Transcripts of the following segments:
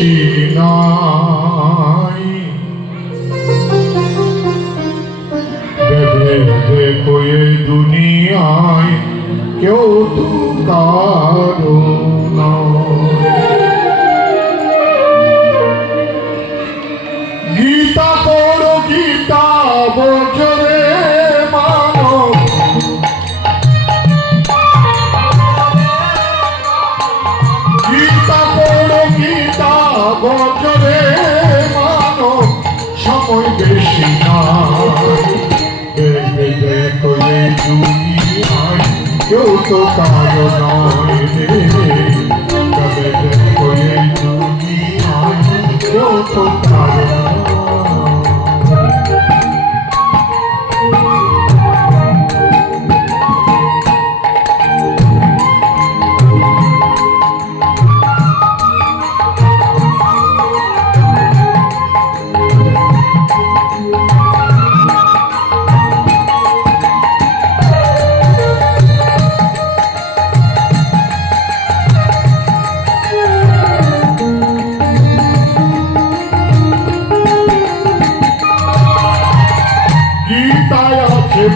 বেশি নাই ভেবে দেখো এই দুনিয়ায় কেউ তো কারো গীতা পড়ো গীতা বছরে মানব গীতা পড়ো গীতা বছরে মানব সময় বেশি নাই ভেবে দেখো এই দুনিয়ায় কেউ তো কারো নয় রে ভেবে দেখো এই দুনিয়ায় কেউ তো কারো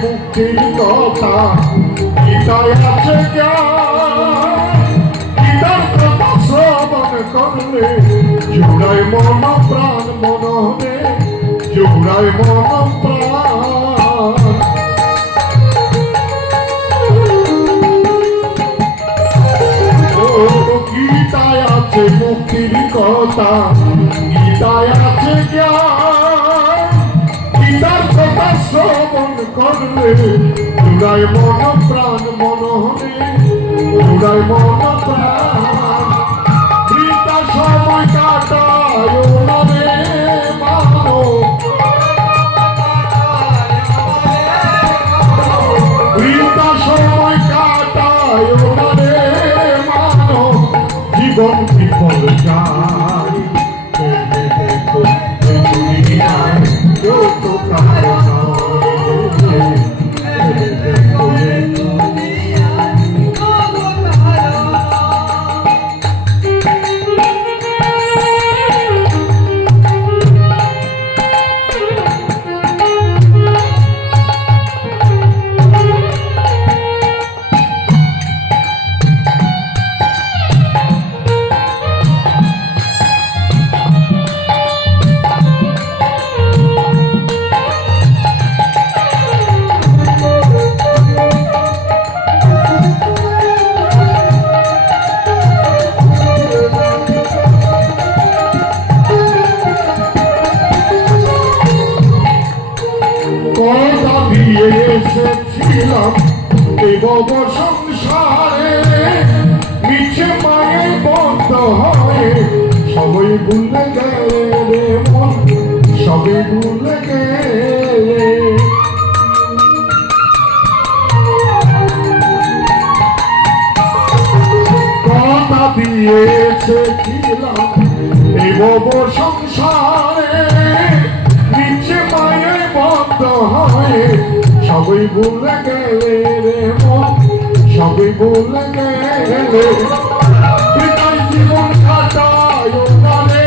মুক্তির কথা গীতায় আছে গীতার কথা শ্রবণ করলে জুড়ায় মন প্রাণ মননে জুড়ায় মন প্রাণ গীতায় আছে মুক্তির কথা গীতায় আছে গীতার কথা শ্রবণ করলে জুড়ায় মন প্রাণ মননে জুড়ায় মন প্রাণ গীতা সময় কাটায় মনে মানো গীতা সময় কাটায় মনে মানো জীবন বিফল যায় এসেছিলাম এই ভব সংসারে মিছে মায়ে বন্ধ হয়ে সবাই ভুলে গেলে রে মন সবাই ভুলে গেলে কথা দিয়ে এসেছিলাম এই ভব সংসারে মিছে মায়ে বন্ধ হয়ে সবাই ভুলে গেলে রে মন সবাই ভুলে গেলে পিতার জীবন কাটায় ওনারে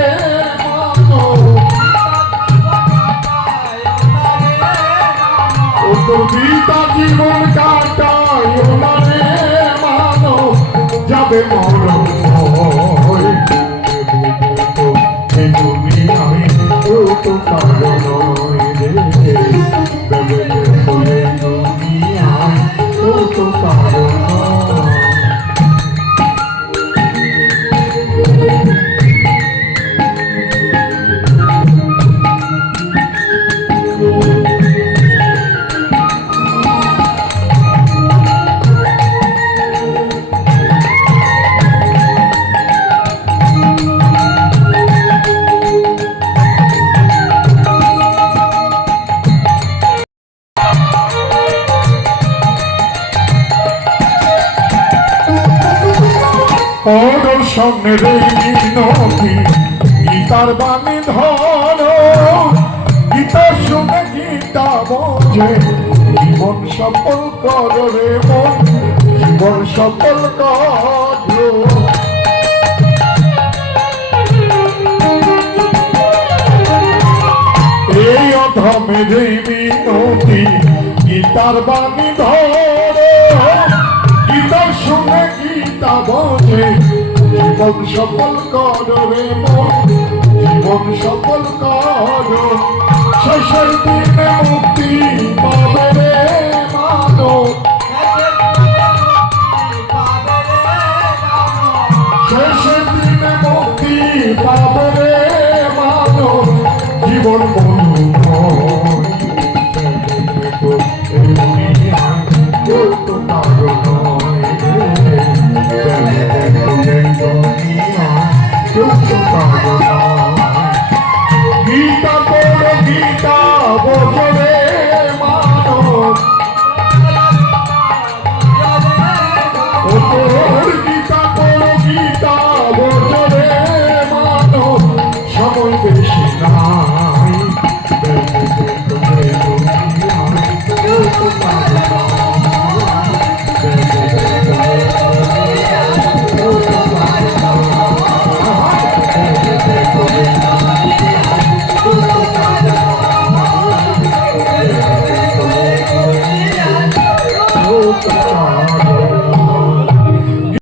মানো তোর পিতা জীবন কাটায় ওনারে মানো যাবে মরণ তুমি আমি তো পারো নয় রে সামনে নদী গীতার বাণী ধর গীতা শুনে গীতা বোঝে জীবন সফল কর রে মন জীবন সফল কর মেধে মিনতি গীতার বাণী ধরো গীতা শুনে গীতা বোঝে জীবন সফল করো রে মন জীবন সফল করো শেষের দিনে মুক্তি পাবে রে মানব শেষের দিনে মুক্তি পাবে রে মানব জীবন